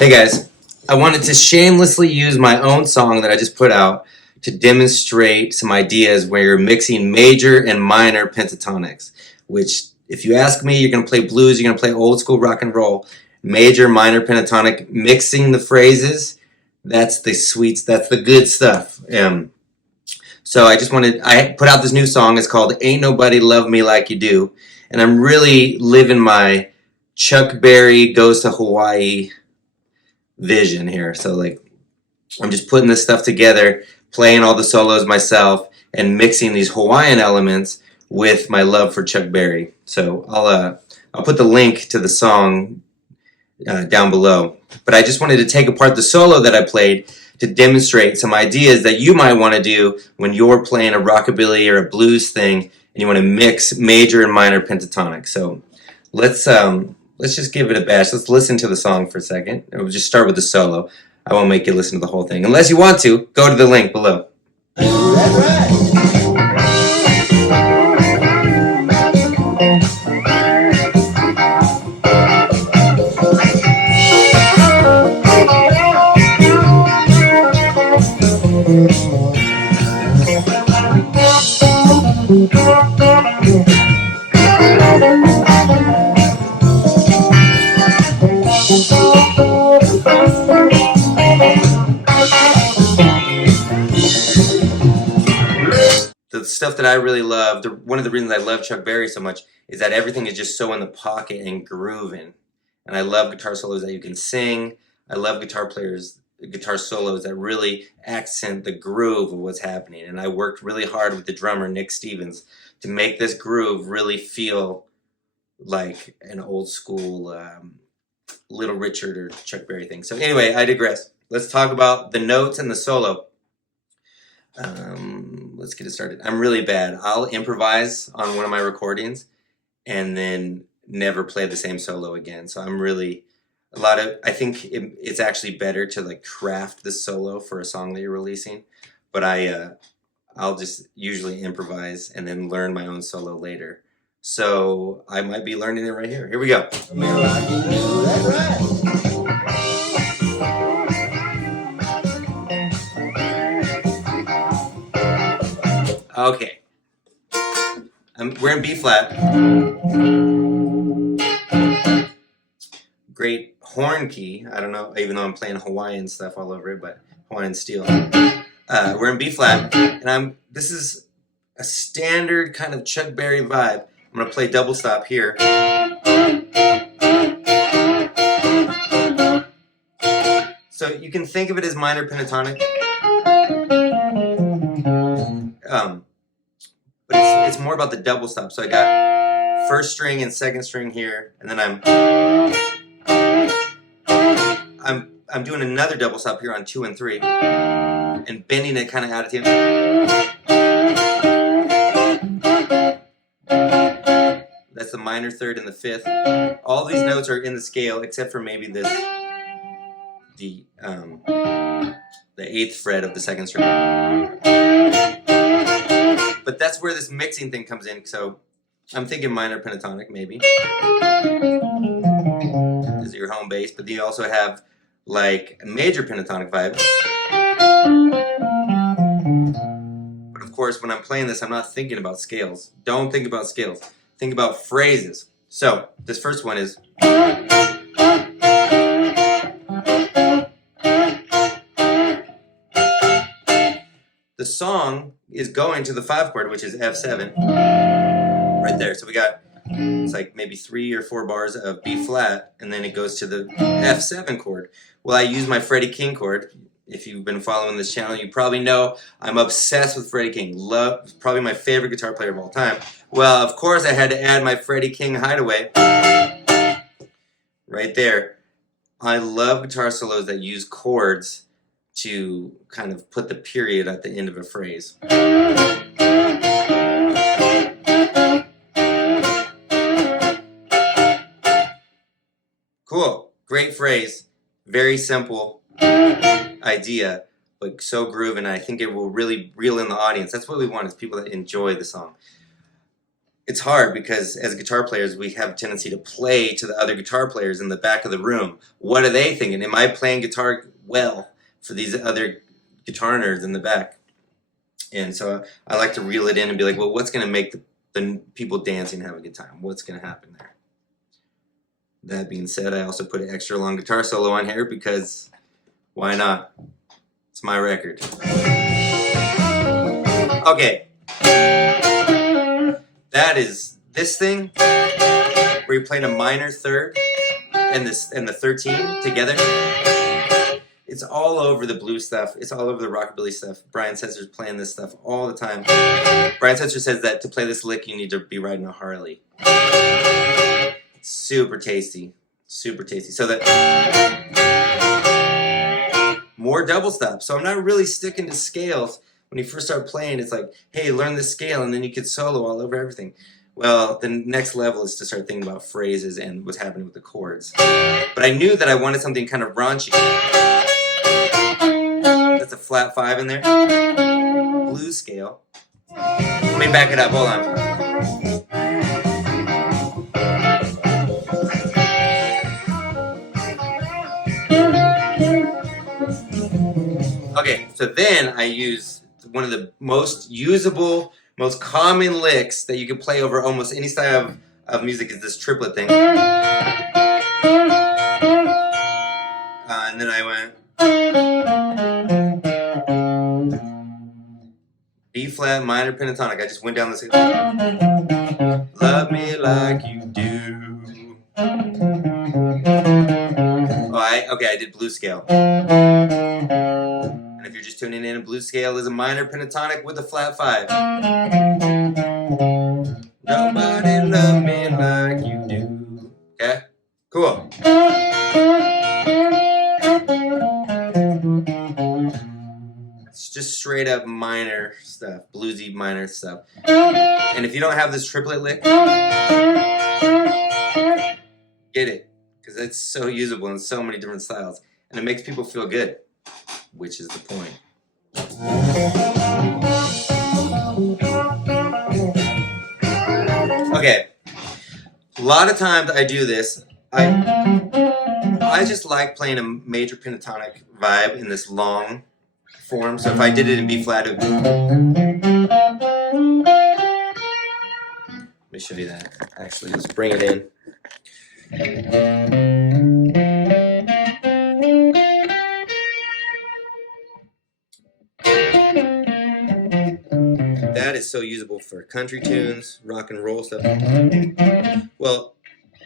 Hey guys, I wanted to shamelessly use my own song that I just put out to demonstrate some ideas where you're mixing major and minor pentatonics, which, if you ask me, you're going to play blues, you're going to play old school rock and roll, major, minor, pentatonic, mixing the phrases, that's the sweets, that's the good stuff. So I put out this new song, it's called Ain't Nobody Love Me Like You Do, and I'm really living my Chuck Berry Goes to Hawaii vision here. So like I'm just putting this stuff together, playing all the solos myself, and mixing these Hawaiian elements with my love for Chuck Berry. So I'll put the link to the song down below. But I just wanted to take apart the solo that I played to demonstrate some ideas that you might want to do when you're playing a rockabilly or a blues thing and you want to mix major and minor pentatonic. So let's just give it a bash. Let's listen to the song for a second. We'll just start with the solo. I won't make you listen to the whole thing. Unless you want to, go to the link below. That's right. The stuff that I really love, one of the reasons I love Chuck Berry so much is that everything is just so in the pocket and grooving. And I love guitar solos that you can sing. I love guitar solos that really accent the groove of what's happening. And I worked really hard with the drummer, Nick Stevens, to make this groove really feel like an old school Little Richard or Chuck Berry thing. So anyway, I digress. Let's talk about the notes and the solo. Let's get it started. I'm really bad. I'll improvise on one of my recordings and then never play the same solo again. So I'm really I think it's actually better to like craft the solo for a song that you're releasing, but I'll just usually improvise and then learn my own solo later. So I might be learning it right here. Here we go. That's right. Okay. We're in B flat. Great horn key. I don't know, even though I'm playing Hawaiian stuff all over it, but Hawaiian steel. We're in B flat, and this is a standard kind of Chuck Berry vibe. I'm gonna play double stop here. So you can think of it as minor pentatonic. But it's more about the double stop. So I got first string and second string here, and then I'm doing another double stop here on 2 and 3, and bending it kind of out of tune. That's the minor third and the fifth. All these notes are in the scale except for maybe the 8th fret of the second string. But that's where this mixing thing comes in. So I'm thinking minor pentatonic maybe. This is your home bass, but then you also have like a major pentatonic vibe. But of course, when I'm playing this, I'm not thinking about scales. Don't think about scales. Think about phrases. So this first one is. The song is going to the 5 chord, which is F7, right there. So we got, it's like maybe 3 or 4 bars of B flat, and then it goes to the F7 chord. Well, I use my Freddie King chord. If you've been following this channel, you probably know I'm obsessed with Freddie King. Probably my favorite guitar player of all time. Well, of course, I had to add my Freddie King hideaway right there. I love guitar solos that use chords to kind of put the period at the end of a phrase. Cool. Great phrase. Very simple idea, but so grooving. I think it will really reel in the audience. That's what we want, is people that enjoy the song. it's hard because as guitar players, we have a tendency to play to the other guitar players in the back of the room. What are they thinking? Am I playing guitar well for these other guitar nerds in the back? And so I like to reel it in and be like, well, what's going to make the people dancing have a good time? What's going to happen there? That being said, I also put an extra long guitar solo on here because why not? It's my record. Okay. That is this thing where you're playing a minor third and the 13 together. It's all over the blues stuff. It's all over the rockabilly stuff. Brian Setzer's playing this stuff all the time. Brian Setzer says that to play this lick, you need to be riding a Harley. Super tasty. Super tasty. So that more double stop. So I'm not really sticking to scales. When you first start playing, it's like, hey, learn this scale, and then you could solo all over everything. Well, the next level is to start thinking about phrases and what's happening with the chords. But I knew that I wanted something kind of raunchy. That's a flat 5 in there. Blues scale. Let me back it up. Hold on. Okay, so then I use one of the most usable, most common licks that you can play over almost any style of music is this triplet thing. And then I went B flat minor pentatonic. I just went down this. Love me like you do. Okay, I did blues scale. And if you're just tuning in, a blues scale is a minor pentatonic with a flat 5. Nobody love me like you do. Okay? Cool. It's just straight up minor stuff, bluesy minor stuff. And if you don't have this triplet lick, get it. Because it's so usable in so many different styles. And it makes people feel good, which is the point. Okay. A lot of times I do this. I just like playing a major pentatonic vibe in this long form. So if I did it in B flat, it would be... Let me show you that. Actually, let's bring it in. That is so usable for country tunes, rock and roll stuff. Well,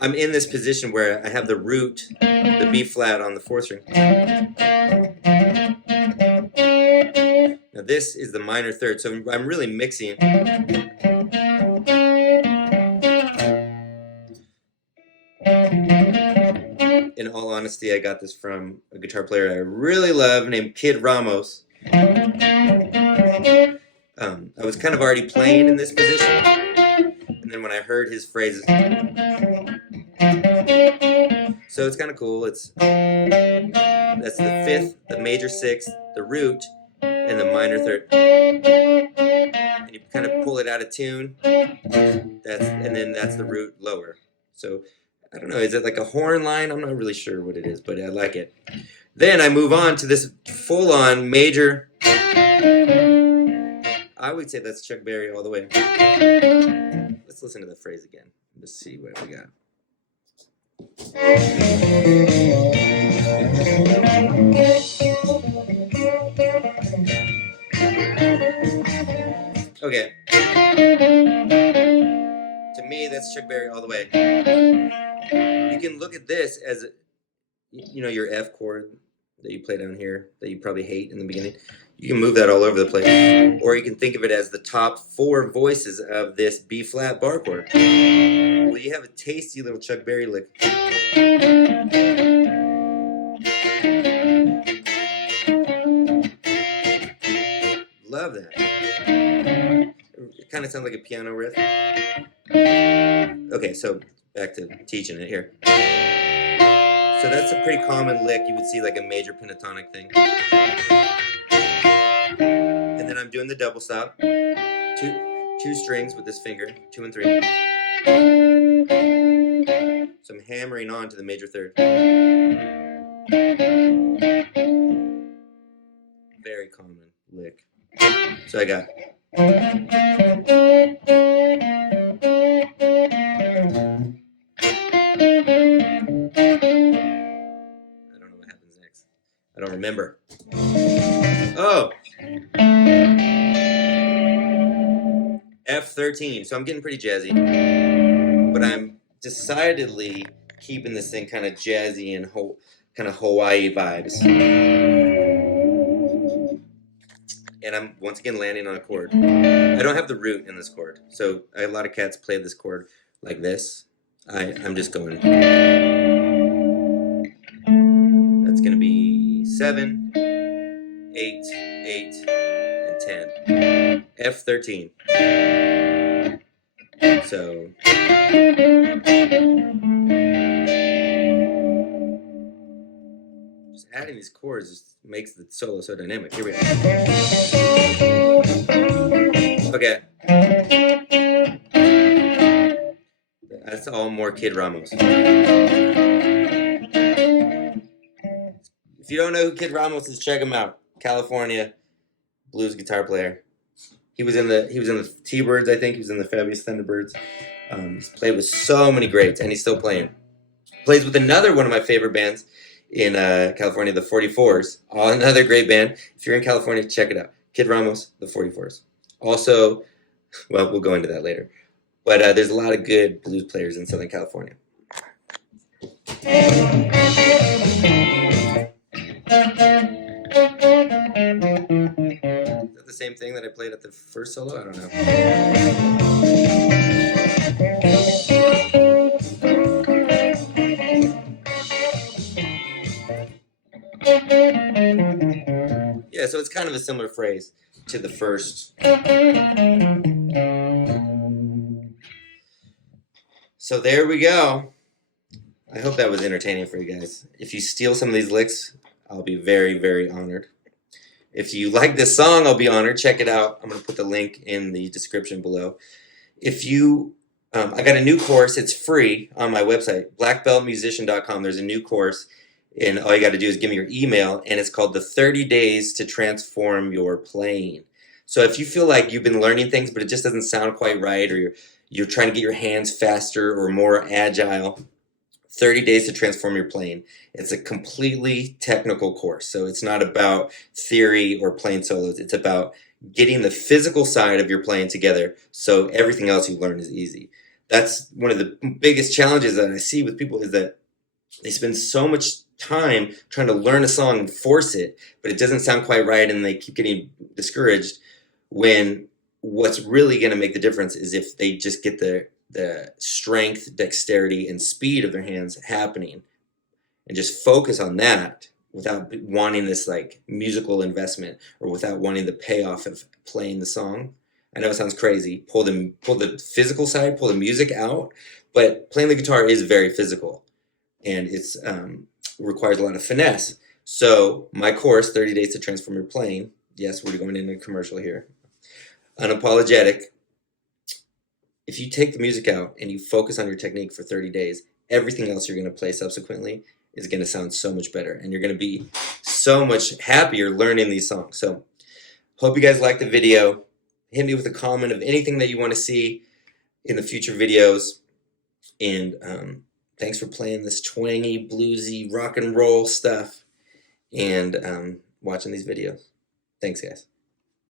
I'm in this position where I have the root, the B flat on the 4th string. Now this is the minor third, so I'm really mixing. In all honesty, I got this from a guitar player I really love named Kid Ramos. I was kind of already playing in this position, and then when I heard his phrases, so it's kind of cool. That's the 5th, the major 6th, the root, and the minor 3rd, and you kind of pull it out of tune. And then that's the root lower. So I don't know, is it like a horn line? I'm not really sure what it is, but I like it. Then I move on to this full-on major. I would say that's Chuck Berry all the way. Let's listen to the phrase again. Let's see what we got. Okay. To me, that's Chuck Berry all the way. You can look at this as, your F chord that you play down here that you probably hate in the beginning. You can move that all over the place. Or you can think of it as the top 4 voices of this B flat bar chord. Well, you have a tasty little Chuck Berry lick. Love that. It kind of sounds like a piano riff. Okay, so back to teaching it here. So that's a pretty common lick. You would see like a major pentatonic thing. And then I'm doing the double stop. 2 strings with this finger, 2 and 3. So I'm hammering on to the major third. Very common lick. So I got. I don't know what happens next. I don't remember. Oh! F13. So I'm getting pretty jazzy. But I'm decidedly keeping this thing kind of jazzy and kind of Hawaii vibes. And I'm once again landing on a chord. I don't have the root in this chord. So a lot of cats play this chord like this. I'm just going. That's going to be 7, 8, 8, and 10. F13. So. Just adding these chords just makes the solo so dynamic. Here we go. Okay. That's all more Kid Ramos. If you don't know who Kid Ramos is, check him out. California blues guitar player. He was in the T-Birds, I think. He was in the Fabulous Thunderbirds. He's played with so many greats, and he's still playing. Plays with another one of my favorite bands in California, the 44s. Another great band. If you're in California, check it out. Kid Ramos, the 44s. Also, well, we'll go into that later. But there's a lot of good blues players in Southern California. Is that the same thing that I played at the first solo? I don't know. Yeah, so it's kind of a similar phrase to the first. So there we go. I hope that was entertaining for you guys. If you steal some of these licks, I'll be very, very honored. If you like this song, I'll be honored. Check it out. I'm going to put the link in the description below. If you, I got a new course. It's free on my website, blackbeltmusician.com. There's a new course, and all you got to do is give me your email, and it's called the 30 Days to Transform Your Playing. So if you feel like you've been learning things, but it just doesn't sound quite right, or you're trying to get your hands faster or more agile, 30 Days to Transform Your Playing. It's a completely technical course. So it's not about theory or playing solos. It's about getting the physical side of your playing together so everything else you learn is easy. That's one of the biggest challenges that I see with people, is that they spend so much time trying to learn a song and force it, but it doesn't sound quite right, and they keep getting discouraged, when what's really going to make the difference is if they just get the strength, dexterity, and speed of their hands happening, and just focus on that without wanting this like musical investment, or without wanting the payoff of playing the song. I know it sounds crazy. Pull the physical side, pull the music out, but playing the guitar is very physical, and it's requires a lot of finesse. So my course, 30 Days to Transform Your Playing. Yes, we're going into a commercial here. Unapologetic. If you take the music out and you focus on your technique for 30 days, everything else you're going to play subsequently is going to sound so much better, and you're going to be so much happier learning these songs. So hope you guys liked the video. Hit me with a comment of anything that you want to see in the future videos, and thanks for playing this twangy, bluesy, rock and roll stuff, and watching these videos. Thanks, guys.